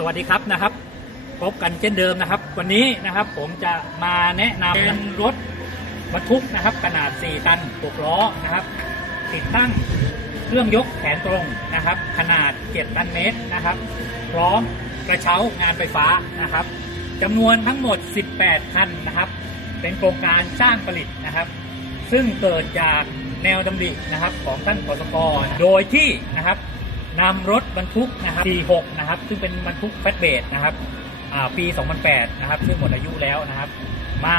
สวัสดีครับนะครับ พบกันเช่นเดิมนะครับ วันนี้นะครับผมจะมาแนะนำเป็นรถบรรทุกนะครับ ขนาด 4 ตัน6ล้อนะครับ ติดตั้งเครื่องยกแขนตรงนะครับ ขนาด 7 ตันเมตรนะครับ พร้อมกระเช้างานไฟฟ้านะครับจำนวนทั้งหมด 18 คันนะครับ เป็นโครงการจ้างผลิตนะครับ ซึ่งเกิดจากแนวดำรินะครับของท่านกสกโดยที่นะครับ นำรถบรรทุกนะครับ 46 นะครับ ซึ่งเป็นบรรทุกแฟตเบดนะครับปี 2008 นะครับ ซึ่งหมดอายุแล้วนะครับ มา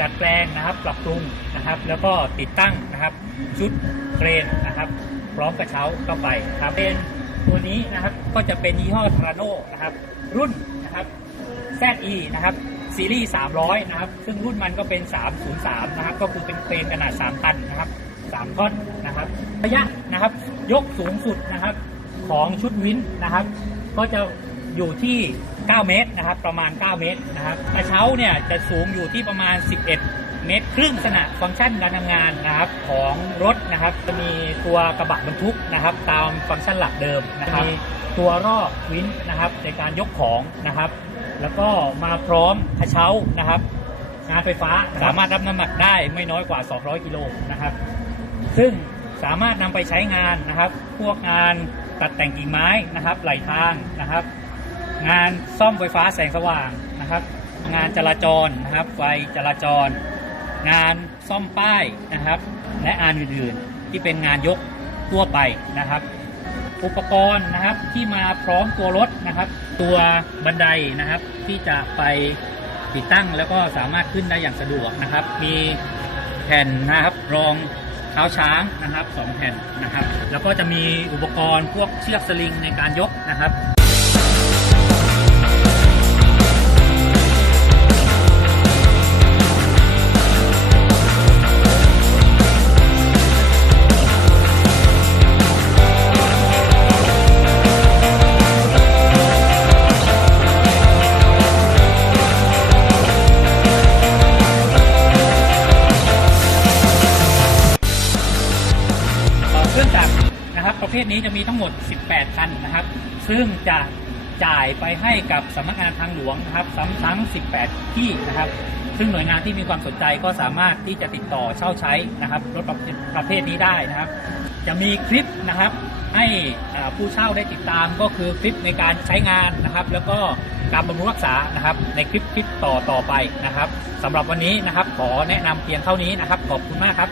ดัดแปลงนะครับ ปรับปรุงนะครับ แล้วก็ติดตั้งนะครับ ชุดเครนนะครับ พร้อมกระเช้าเข้าไปครับเป็นตัวนี้นะครับก็จะเป็นยี่ห้อทราโนนะครับ รุ่นนะครับ ZE นะครับซีรีส์ 300 นะครับ ซึ่งรุ่นมันก็เป็น 303 นะครับ ก็คือเป็นเครนขนาด 3 ตันนะครับ 3 ท่อนนะครับ ระยะนะครับ ยกสูงสุดนะครับ ของชุดวินนะครับ ก็จะอยู่ที่ 9 เมตรนะครับ ประมาณ 9 เมตรนะครับกระเช้าเนี่ยจะสูงอยู่ที่ประมาณ 11 เมตร ครึ่งลักษณะฟังก์ชันการทำงานนะครับของรถนะครับ จะมีตัวกระบะบรรทุกนะครับ ตามฟังก์ชันหลักเดิมนะครับมีตัวรอบวินนะครับในการยกของนะครับ แล้วก็มาพร้อมกระเช้านะครับงานไฟฟ้าสามารถรับน้ำหนักได้ไม่น้อยกว่า 200 กิโลนะครับ ซึ่งสามารถนำไปใช้งานนะครับ พวกงาน ตัดแต่งกิ่งไม้นะครับ ไหลทางนะครับ งานซ่อมไฟฟ้าแสงสว่างนะครับ งานจราจรนะครับ ไฟจราจร งานซ่อมป้ายนะครับ และงานอื่นๆที่เป็นงานยกทั่วไปนะครับ อุปกรณ์นะครับที่มาพร้อมตัวรถนะครับ ตัวบันไดนะครับที่จะไปติดตั้งแล้วก็สามารถขึ้นได้อย่างสะดวกนะครับ มีแผ่นนะครับรอง เท้าช้างนะครับสองแผ่นนะครับ แล้วก็จะมีอุปกรณ์พวกเชือกสลิงในการยกนะครับ ประเภทนี้จะมีทั้งหมด 18 คันนะครับ ซึ่งจะจ่ายไปให้กับสำนักงานทางหลวงนะครับซ้ำทั้ง 18 ที่นะครับ ซึ่งหน่วยงานที่มีความสนใจก็สามารถที่จะติดต่อเช่าใช้นะครับรถประเภทนี้ได้นะครับ จะมีคลิปนะครับให้ผู้เช่าได้ติดตามก็คือคลิปในการใช้งานนะครับ แล้วก็การบำรุงรักษานะครับ ในคลิปคลิปต่อต่อไปนะครับสำหรับวันนี้นะครับ ขอแนะนำเพียงเท่านี้นะครับ ขอบคุณมากครับ